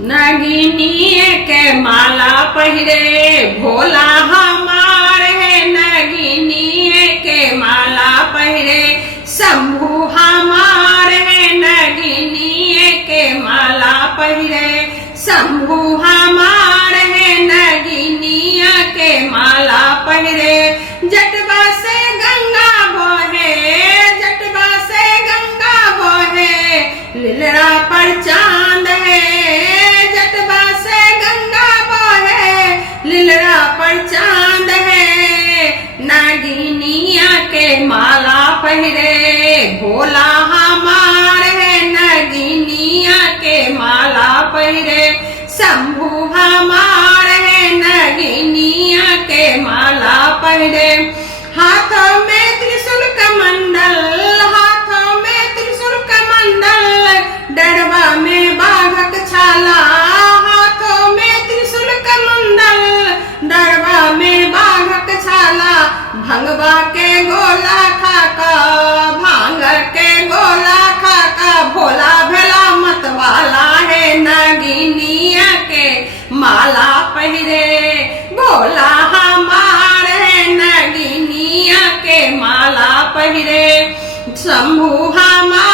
नगिनिए के माला पहिरे भोला हमार है। नगिनिए के माला पहिरे शंभु हमार है। नगिनिए के माला पहिरे शंभु हमार है। नगिनिया के माला पहिरे जटवा से गंगा बहे। जटवा से गंगा बहे लीलड़ा पर चांद है। जटवा से गंगा बहे लीलड़ा पर चांद है। नागिनिया के माला पहिरे भोला हमार है। नगिनिया के माला पहिरे शंभु हमार है। नगिनिया के माला पहिरे हाथों में त्रिशूल कमंडल। हाथों में त्रिशूल कमंडल डरवा में बाघक छाला। हाथों में त्रिशूल कमंडल डरवा में बाघक छाला। भंगवा के गोला खाका भांग के गोला खाका भोला भेला मतवाला है। नगिनिया के माला पहिरे भोला हमार है। नगिनिया के माला पहिरे शंभु हमार